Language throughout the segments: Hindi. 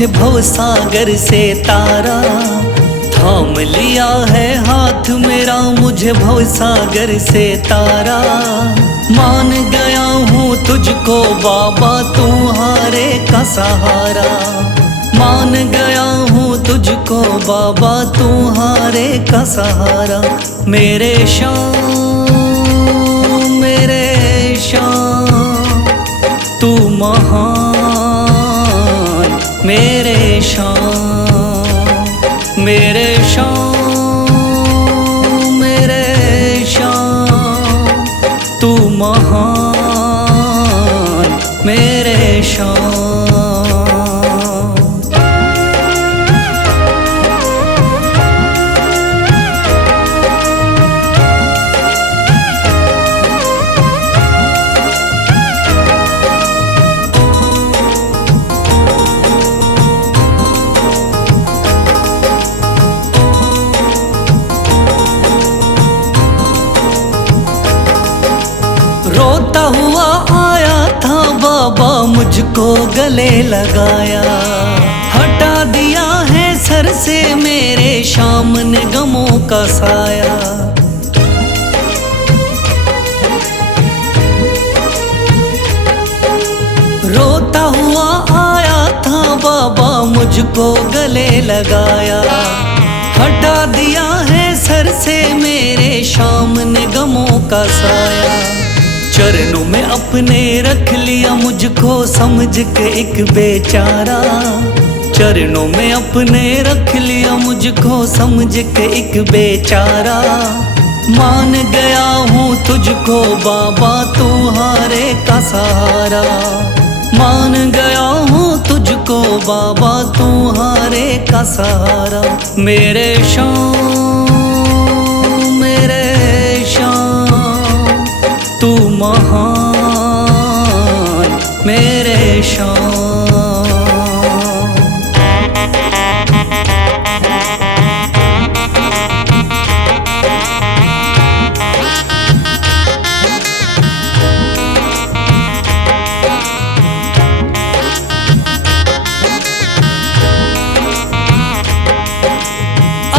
मुझे भवसागर से तारा। थाम लिया है हाथ मेरा मुझे भवसागर से तारा। मान गया हूँ तुझको बाबा तुम्हारे का सहारा। मान गया हूँ तुझको बाबा तुम्हारे का सहारा। मेरे श्याम मेरे श्याम तू महान। मेरे श्याम मेरे श्याम मेरे श्याम तू महान। मेरे श्याम रोता हुआ आया था बाबा मुझको गले लगाया। हटा दिया है सर से मेरे श्याम ने गमों का साया। रोता हुआ आया था बाबा मुझको गले लगाया। हटा दिया है सर से मेरे श्याम ने गमों का साया। चरणों में अपने रख लिया मुझको समझ के एक बेचारा। चरणों में अपने रख लिया मुझको समझ के एक बेचारा। मान गया हूँ तुझको बाबा तुम्हारे का सहारा। मान गया हूँ तुझको बाबा तुम्हारे का सहारा। मेरे श्याम मेरे श्याम तू महान। मेरे श्याम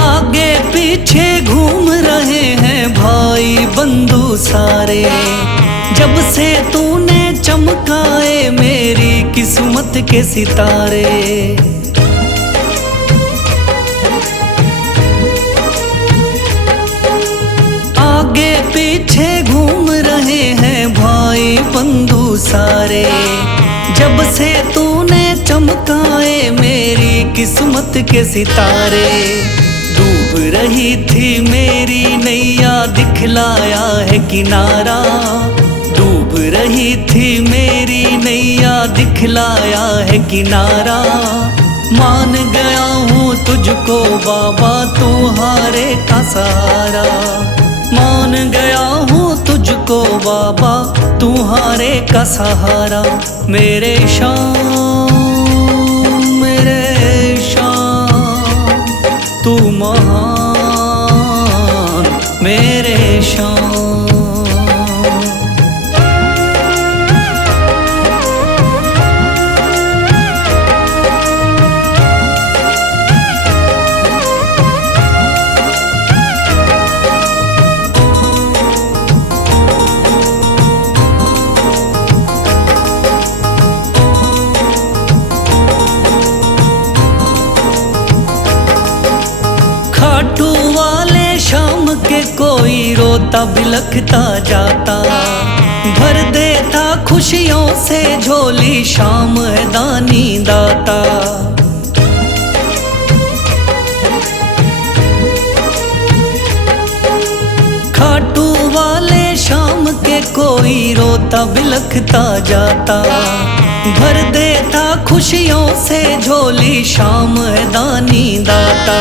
आगे पीछे घूम रहे हैं भाई बंधु सारे। जब से तूने चमकाए मेरी किस्मत के सितारे। आगे पीछे घूम रहे हैं भाई बंधु सारे। जब से तूने चमकाए मेरी किस्मत के सितारे। डूब रही थी मेरी नैया दिखलाया है किनारा। डूब रही थी मेरी नैया दिखलाया है किनारा। मान गया हूँ तुझको बाबा तुम्हारे का सहारा। मान गया हूँ तुझको बाबा तुम्हारे का सहारा। मेरे श्याम मेरे श्याम तू महान। मेरे श्याम खाटू वाले शाम के कोई रोता बिलखता जाता। भर देता खुशियों से झोली शाम है दानी दाता। खाटू वाले शाम के कोई रोता बिलखता जाता। भर देता खुशियों से झोली शाम है दानी दाता।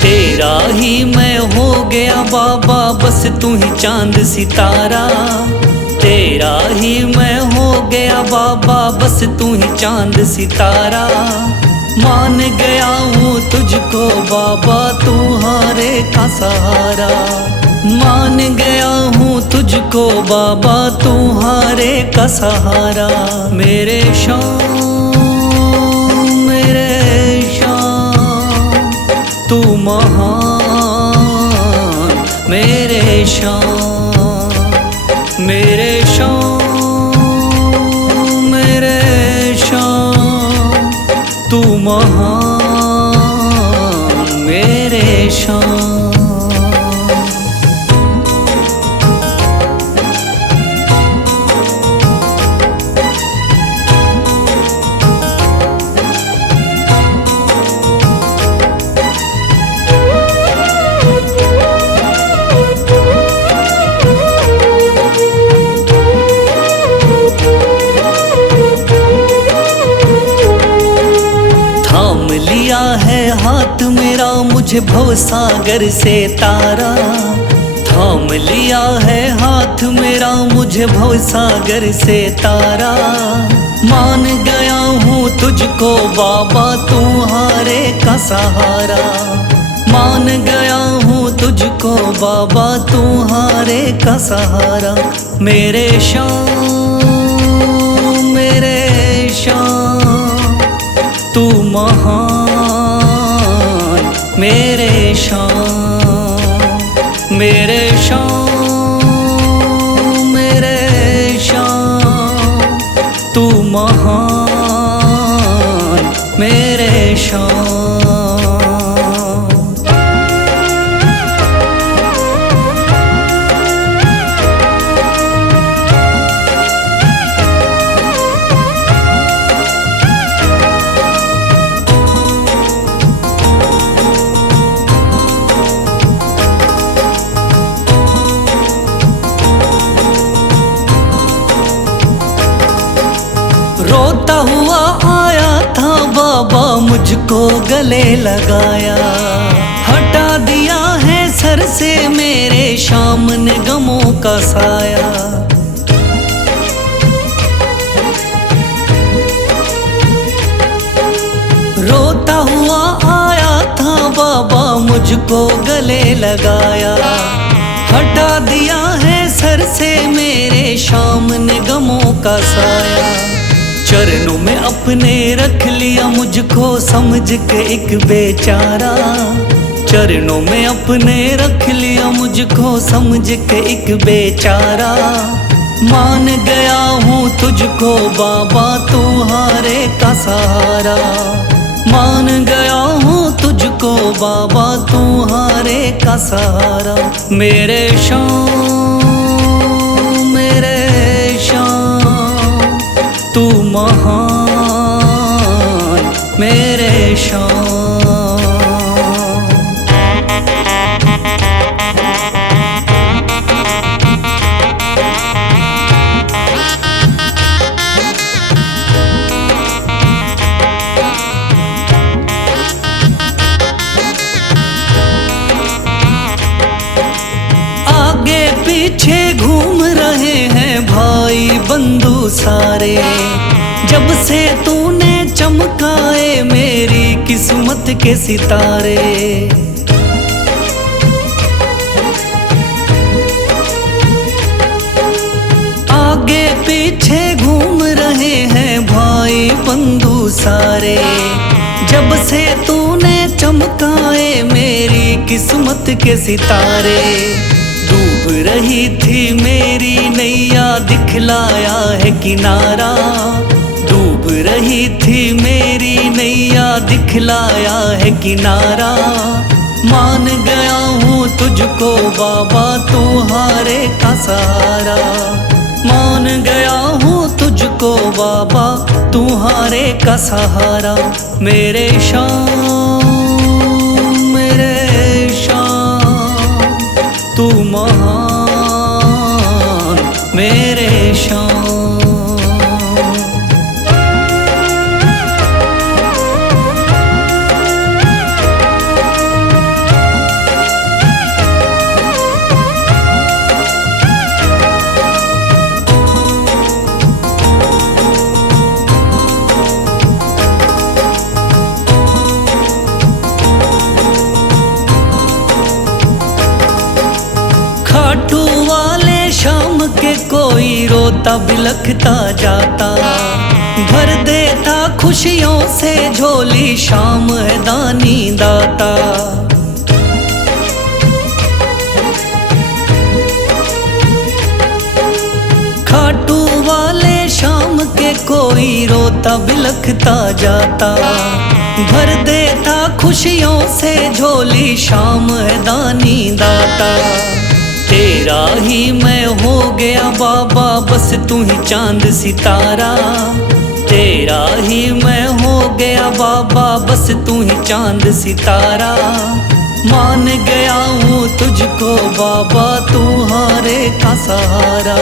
तेरा ही मैं हो गया बाबा बस तू ही चांद सितारा। तेरा ही मैं हो गया बाबा बस तू ही चांद सितारा। मान गया हूँ तुझको बाबा तुम्हारे का सहारा। मान गया हूँ तुझको बाबा तुम्हारे का सहारा। मेरे श्याम मेरे तू महान मेरे शान, मेरे शान, मेरे शान, तू महान मेरे शान। लिया है हाथ मेरा मुझे भवसागर से तारा, थाम लिया है हाथ मेरा मुझे भवसागर से तारा। मान गया हूँ तुझको बाबा तुम्हारे का सहारा, मान गया हूँ तुझको बाबा तुम्हारे का सहारा। मेरे शान, मेरे शान, तू महान मेरे शान, मेरे शान, मेरे शान, तू महान मेरे शान। रोता हुआ आया था बाबा मुझको गले लगाया, हटा दिया है सर से मेरे शाम ने गमों का साया। रोता हुआ आया था बाबा मुझको गले लगाया, हटा दिया है सर से मेरे शाम ने गमों का साया। चरणों में अपने रख लिया मुझको समझ के एक बेचारा, चरणों में अपने रख लिया मुझको समझ के एक बेचारा। मान गया हूँ तुझको बाबा तुम्हारे का सहारा, मान गया हूँ तुझको बाबा तुम्हारे का सहारा। मेरे शान, मेरे शान, तू महान मेरे शान। आगे पीछे घूम रहे हैं भाई बंधु सारे, जब से तूने चमकाए मेरी किस्मत के सितारे। आगे पीछे घूम रहे हैं भाई बंधु सारे, जब से तूने चमकाए मेरी किस्मत के सितारे। डूब रही थी मेरी नैया दिखलाया है किनारा, डूब रही थी मेरी नैया दिखलाया है किनारा। मान गया हूँ तुझको बाबा तुम्हारे का सहारा, मान गया हूँ तुझको बाबा तुम्हारे का सहारा। मेरे शान, मेरे शान, तू महान मेरे शान। खाटू वाले शाम के कोई रोता बिलखता जाता, भर देता खुशियों से झोली, शाम है दानी दाता। खाटू वाले शाम के कोई रोता बिलखता जाता, भर देता खुशियों से झोली, शाम है दानी दाता। तेरा ही मैं हो गया बाबा, बस तू ही चांद सितारा। तेरा ही मैं हो गया बाबा, बस तू ही चांद सितारा। मान गया हूँ तुझको बाबा, तू हारे का सहारा।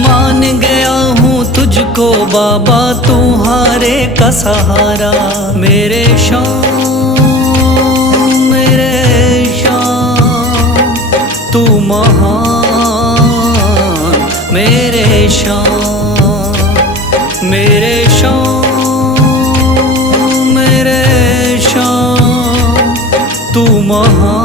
मान गया हूँ तुझको बाबा, तू हारे का सहारा। मेरे शाम, मेरे शाम, तू महान। मेरे शाम, मेरे शाम, मेरे शाम, तू महान।